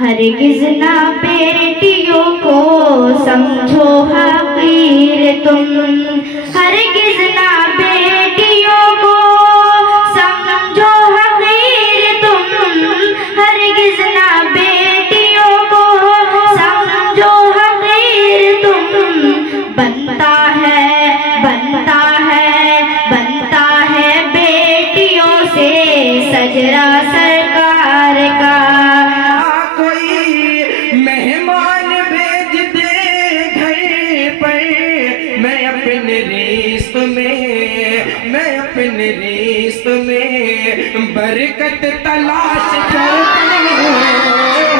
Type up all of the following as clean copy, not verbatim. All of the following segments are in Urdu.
ہرگز نہ بیٹیوں کو سمجھو حقیر تم، ہرگز نہ بیٹیوں کو سمجھو حقیر تم، ہرگز نہ بیٹیوں کو سمجھو حقیر تم، بنتا ہے بیٹیوں سے سجرا سرکار کا۔ میں اپنے رزق میں برکت تلاش کرتا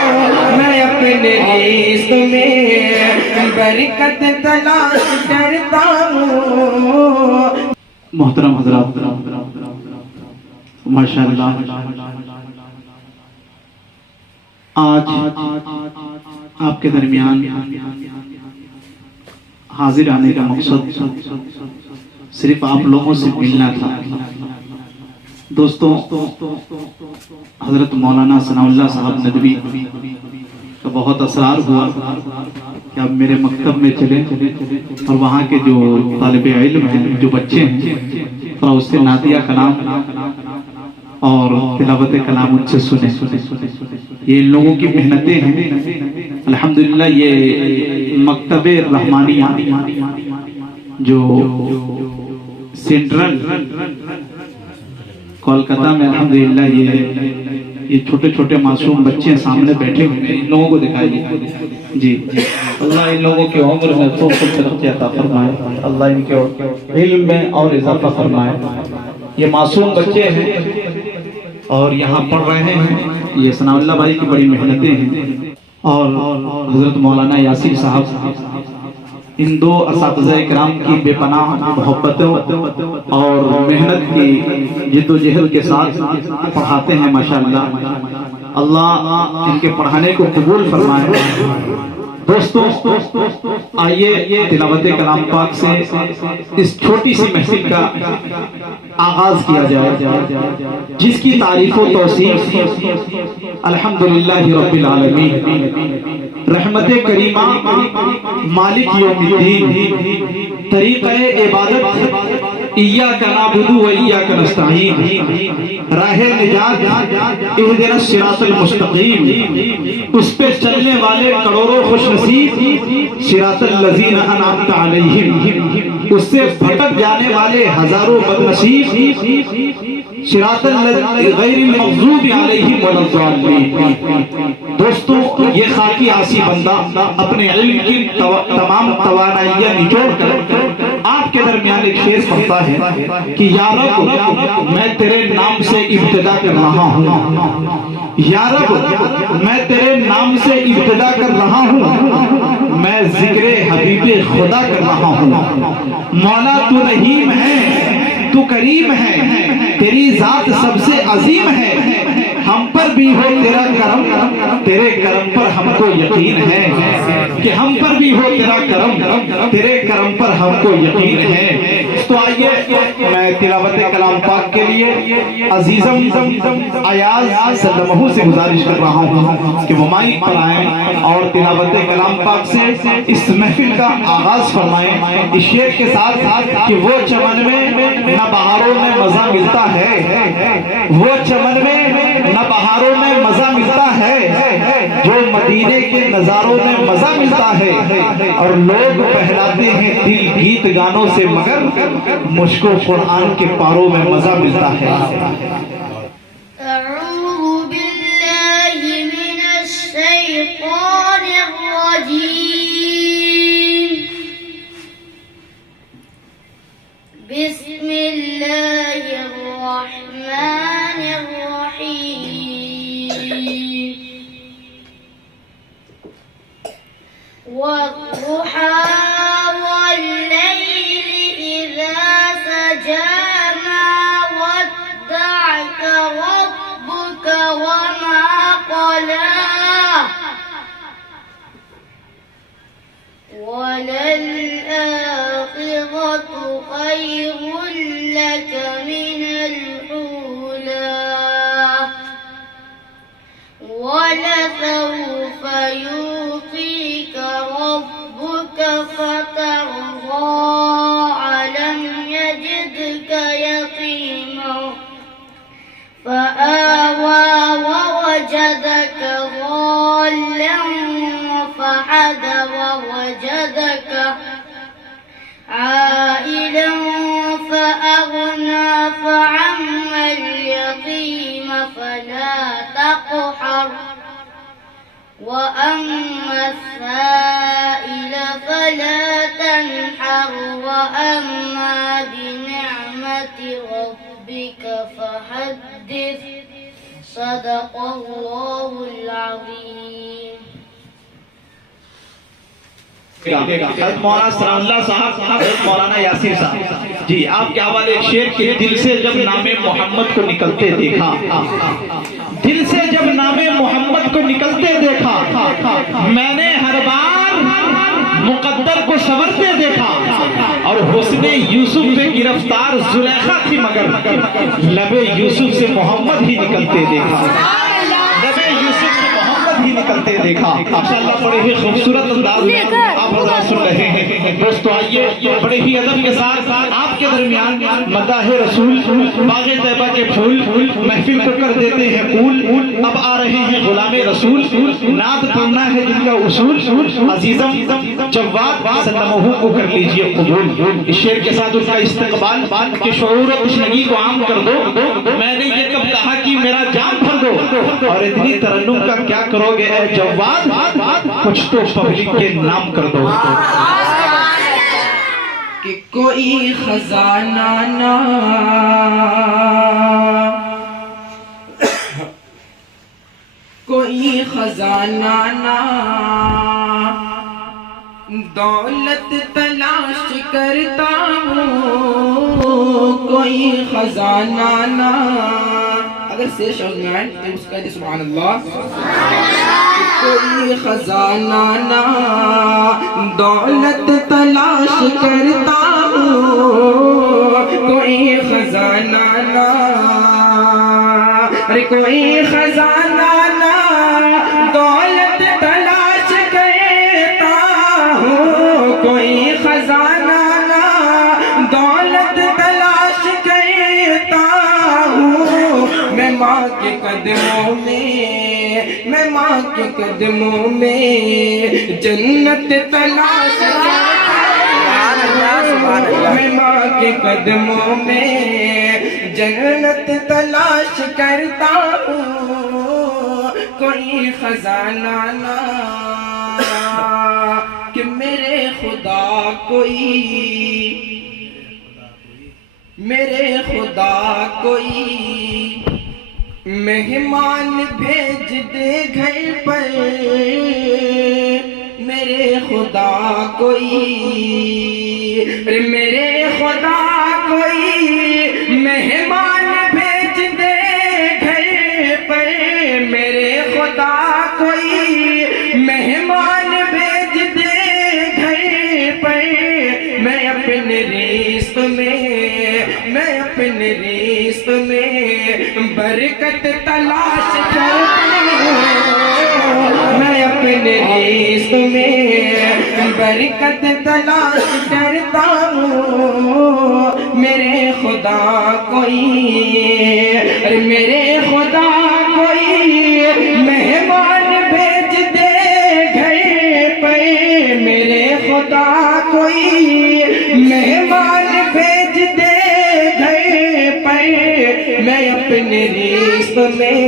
ہوں، میں اپنے رزق میں برکت تلاش کرتا ہوں۔ محترم حضرات، ماشاءاللہ آج آپ کے درمیان حاضر آنے کا مقصد صرف آپ لوگوں سے ملنا تھا۔ دوستوں، حضرت مولانا ثناء اللہ صاحب ندوی کا بہت اصرار ہوا کہ آپ میرے مکتب میں چلیں اور وہاں کے جو طالب علم ہیں، جو بچے ہیں، اور اس سے نعتیہ کلام اور تلاوت کلام ان سے سنیں۔ یہ ان لوگوں کی محنتیں ہیں۔ الحمدللہ یہ مکتب رحمانیہ جو سینٹرل کولکتہ میں الحمدللہ یہ چھوٹے چھوٹے معصوم بچے سامنے بیٹھے ہوئے ہیں، ان لوگوں کو دکھائیے۔ جی اللہ ان لوگوں کی عمر میں خوب ترقی عطا فرمائے، اللہ ان کے علم میں اور اضافہ فرمائے۔ یہ معصوم بچے ہیں اور یہاں پڑھ رہے ہیں۔ یہ ثناء اللہ بھائی کی بڑی محنتیں ہیں، اور حضرت مولانا یاسین صاحب ان دو اساتذہ کرام کی بے پناہ محبتوں اور محنت کی جد و جہد کے ساتھ پڑھاتے ہیں۔ ماشاءاللہ اللہ ان کے پڑھانے کو قبول فرمائے۔ دوستوں، آئیے تلاوت کلام پاک سے اس چھوٹی سی محفل کا آغاز کیا جائے، جس کی تعریف و توصیف الحمدللہ رب العالمین، رحمت کریمہ، مالک یوم الدین، طریقہ عبادت ایاک نعبد و ایاک نستعین، راہ نجات اہدنا الصراط المستقیم، اس پہ چلنے والے کروڑوں خوش نصیب، صراط الذین انعمت علیہم، اس سے بھٹک جانے والے ہزاروں بد نصیب، صراط غیر المغضوب علیہم ولا الضالین۔ دوستوں، یہ خاکی عاصی بندہ اپنے علم کی تمام توانائیاں نچوڑ کر آپ کے درمیان ایک شعر پڑھتا ہے کہ یا رب میں تیرے نام سے ابتدا کر رہا ہوں، یا رب میں تیرے نام سے ابتدا کر رہا ہوں، میں ذکر حبیب خدا کر رہا ہوں۔ مولا تو رحیم ہے، تو کریم ہے، تیری ذات سب سے عظیم ہے، ہم پر بھی ہو تیرا کرم، تیرے کرم پر ہم کو یقین ہے، کہ ہم پر بھی ہو تیرا کرم، تیرے کرم پر ہم کو یقین ہے۔ تو آئیے میں تلاوت کلام پاک کے لیے عزیزم ایاز سلمہ سے گزارش کر رہا ہوں کہ وہ مائک پر آئیں اور تلاوت کلام پاک سے اس محفل کا آغاز فرمائیں، اس شعر کے ساتھ کہ وہ چمن میں نہ بہاروں میں مزہ ملتا ہے، وہ چمن میں نہ بہاروں میں مزہ ملتا ہے، جو مدینے کے نظاروں میں مزہ ملتا ہے، اور لوگ بہلاتے ہیں دل گیت گانوں سے، مگر مجھ کو قرآن کے پاروں میں مزہ ملتا ہے۔ اعوذ باللہ من الشیطان الرجیم، بسم اللہ الرحمن الرحیم، والضحى والليل إذا سجى ما ودعك ولسوف يعطيك ربك فترضى ألم يجدك يتيما فآوى ووجدك ضالا فهدى ووجدك عائلا فأغنى فأما اليتيم فلا تقهر وأما السائل فلا تنحر وأما بنعمة ربك فحدث صدق الله العظيم. حضرت مولانا سلام اللہ صاحب، حضرت مولانا یاسر صاحب جی، آپ کے حوالے شعر کے دل سے جب نام محمد کو نکلتے دیکھا، دل سے جب نام محمد کو نکلتے دیکھا، میں نے ہر بار مقدر کو سنورتے دیکھا، اور حسن یوسف پہ گرفتار زلیخا تھی مگر لب یوسف سے محمد ہی نکلتے دیکھا، لب یوسف سے محمد ہی نکلتے دیکھا. ماشاءاللہ بڑے ہی خوبصورت انداز میں آپ حضرات سن رہے ہیں. دوستو آئیے بڑے ہی ادب کے ساتھ آپ کے درمیان مداح رسول، باغ طیبہ کے پھول محفل کو کر دیتے ہیں پھول. اب آ رہے ہیں غلام رسول، نعت پڑھنا ہے جن کا اصول. عزیزم جواد سلمہ کو کر لیجئے قبول. اس شعر کے ساتھ اس کا استقبال کہ شعور و تشنگی کو عام کر دو. میں نے یہ کب کہا کہ میرا جان بھر دو، اور اتنی ترنم کا کیا کرو گے اے جواد، کچھ تو پبلک کے نام کر دو. کہ کوئی خزانہ نہ کوئی خزانہ نہ دولت تلاش کرتا ہوں، کوئی خزانہ نہ. اگر سے شعر میں آئے تو اس کا دی سبحان اللہ. کوئی خزانہ نہ دولت تلاش کرتا ہوں، کوئی خزانہ نہ، ارے کوئی خزانہ نہ دولت تلاش کرتا ہوں، کوئی خزانہ نہ دولت تلاش کرتا ہوں. میں ماں کے قدموں میں، میں ماں کے قدموں میں جنت تلاش کرتا ہوں، میں ماں کے قدموں میں جنت تلاش کرتا ہوں. کوئی خزانہ نہ کہ میرے خدا کوئی، میرے خدا کوئی مہمان بھیج دے گھر پر، میرے خدا کوئی، میرے خدا کوئی مہمان بھیج دے گھر پر، میرے خدا کوئی مہمان بھیج دے گھر پر. میں اپنے رزق میں، میں اپنے رزق میں برکت تلاش کرتا ہوں، میں اپنے رزق میں برکت تلاش کرتا ہوں. میرے خدا کوئی، میرے خدا کوئی مہمان بھیج دے گھر پر، میرے خدا کوئی مہمان بھیج دے گھر پر. میں اپنے رزق میں،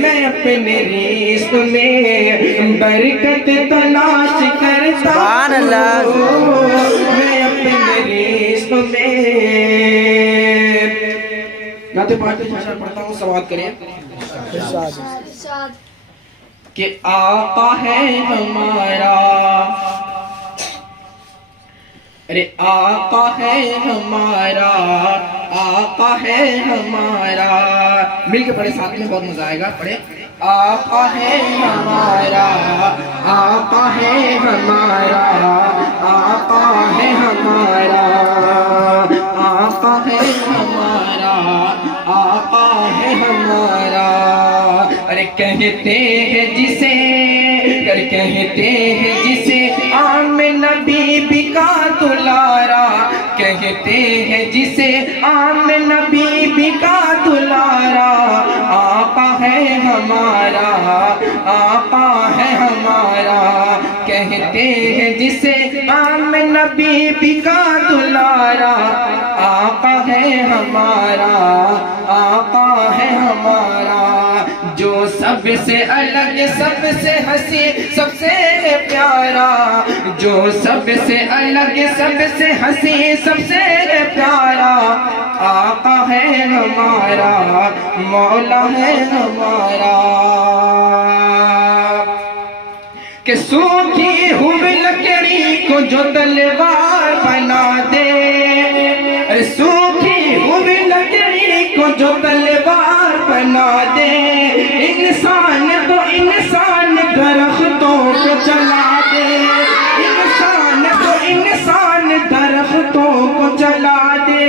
میں اپنے رزق میں برکت تلاش کرتا ہوں، میں اپنے رزق میں. نعت پاک پڑھتا ہوں، سماعت کریں. کہ آقا ہے ہمارا، ارے آقا ہے ہمارا، آقا ہے ہمارا. مل کے پڑھے ساتھ میں، بہت مزہ آئے گا. پڑھے آقا ہے ہمارا، آقا ہے ہمارا، آقا ہے ہمارا، آقا ہے ہمارا، آقا ہے ہمارا. ارے کہتے ہیں جسے آمنہ بی بی کا دلارا، کہتے ہیں جسے آمنہ بی بی کا دلارا، آقا ہے ہمارا، آقا ہے ہمارا، کہتے ہیں جسے آمنہ بی بی کا دلارا، آقا ہے ہمارا، آقا ہے ہمارا، جو سب سے الگ، سب سے ہنسی، سب سے پیارا، جو سب سے الگ، سب سے ہنسی، سب سے پیارا، آقا ہے ہمارا، مولا ہے ہمارا، کہ سوکھی ہوئی لکڑی کو جو تلوار بنا دے، سوکھی ہوئی لکڑی کو جو تلوار بنا دے، انسان تو انسان درختوں کو جلا دے، انسان تو انسان درختوں کو جلا دے،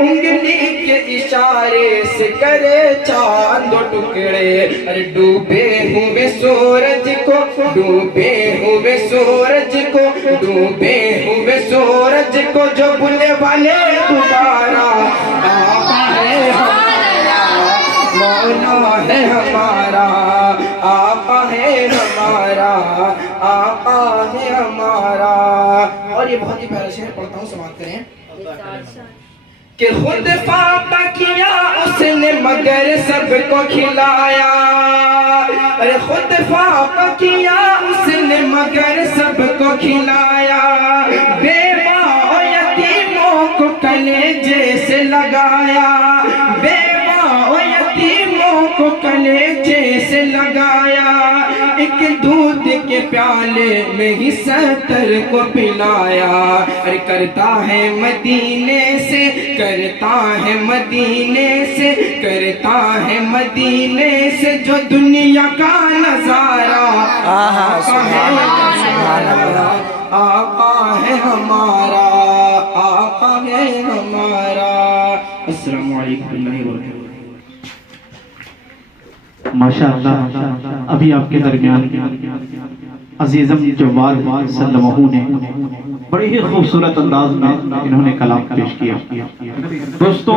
انگلی کے اشارے سے کرے چاند و ٹکڑے، ارے ڈوبے ہوئے سورج کو، ڈوبے ہوئے سورج کو، ڈوبے ہوئے سورج کو جو بلے والے دوبارہ، آقا ہے ہمارا، مولا ہے ہمارا، آقا ہے ہمارا، آقا ہے ہمارا۔ اور یہ بہت ہی پیارا شعر پڑھتا ہوں، سماعت کریں کہ خود فاقہ کیا اس نے مگر سب کو کھلایا، ارے خود فاقہ کیا اس نے مگر سب کو کھلایا، بیوہ و یتیموں کو کلیجے سے لگایا، بیوہ و یتیموں کو کلیجے سے لگایا، ایک دودھ کے پیالے میں ہی 70 کو پلایا، ارے کرتا ہے مدینے سے، کرتا ہے مدینے سے، کرتا ہے مدینے سے جو دنیا کا نظارہ، آقا ہے ہمارا، آقا ہے ہمارا، آقا ہے ہمارا۔ السلام علیکم اللہ وبرکاتہ۔ ماشاءاللہ ابھی آپ کے درمیان عزیزم جواد سلمہ نے بڑی ہی خوبصورت انداز میں انہوں نے کلام پیش کیا۔ دوستوں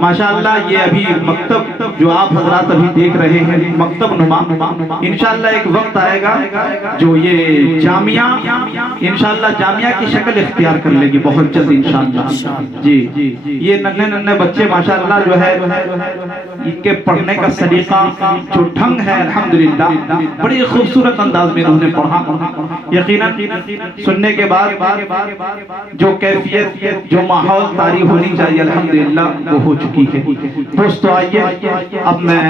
ماشاءاللہ یہ ابھی مکتب جو آپ حضرات ابھی دیکھ رہے ہیں، مکتب نما، انشاءاللہ ایک وقت آئے گا جو یہ جامعہ انشاءاللہ جامعہ کی شکل اختیار کر لے گی بہت جلد انشاءاللہ۔ جی یہ ننھے ننھے بچے ماشاءاللہ جو ہے ان کے پڑھنے کا سلیقہ جو ڈھنگ ہے الحمدللہ بڑی خوبصورت انداز میں انہوں نے پڑھا، یقیناً سننے کے بعد جو کیفیت جو ماحول طاری ہونی چاہیے الحمدللہ وہ ہو چکی ہے۔ دوستو آئیے اب میں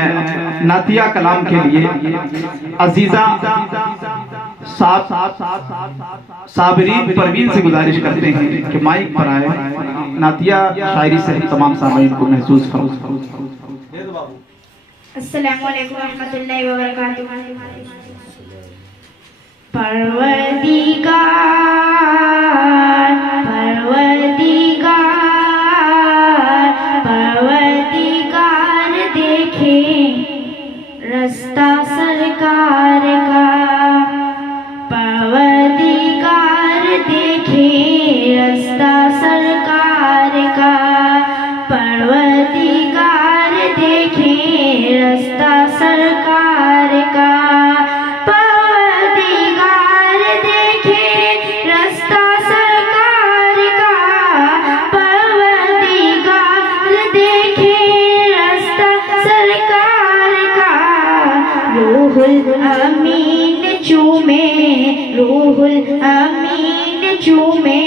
نعتیہ کلام کے لیے عزیزہ صابرین پروین سے گزارش کرتے ہیں کہ مائک پر آئے، نعتیہ شاعری سے تمام سامعین کو محسوس فرمائیں۔ السلام علیکم ورحمۃ اللہ وبرکاتہ۔ پروردگار پروردگار پروردگار دیکھیں رستہ سرکار کا، پروردگار دیکھیں رستہ سرکار کا، پروردگار دیکھیں رستہ سرکار کا، پروردگار دیکھیں رستہ سرکار کا، پروردگار دیکھیں رستہ سرکار کا، روح الامین چومے، روح الامین چومے،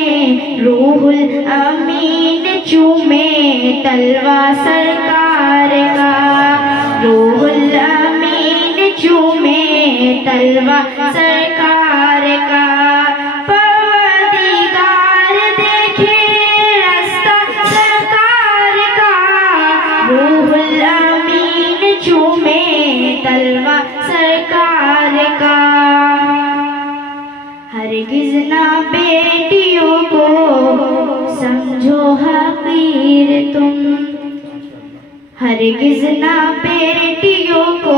روح الامین چومے تلوا سرکار کا، روح الامین چومے تلوا سرکار کا، پروردگار دیکھے رستہ سرکار کا، روح الامین چومے تلوا سرکار کا، ہرگز نہ بیٹیوں کو سمجھو حقیر تم، ہرگز نہ بیٹیوں کو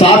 7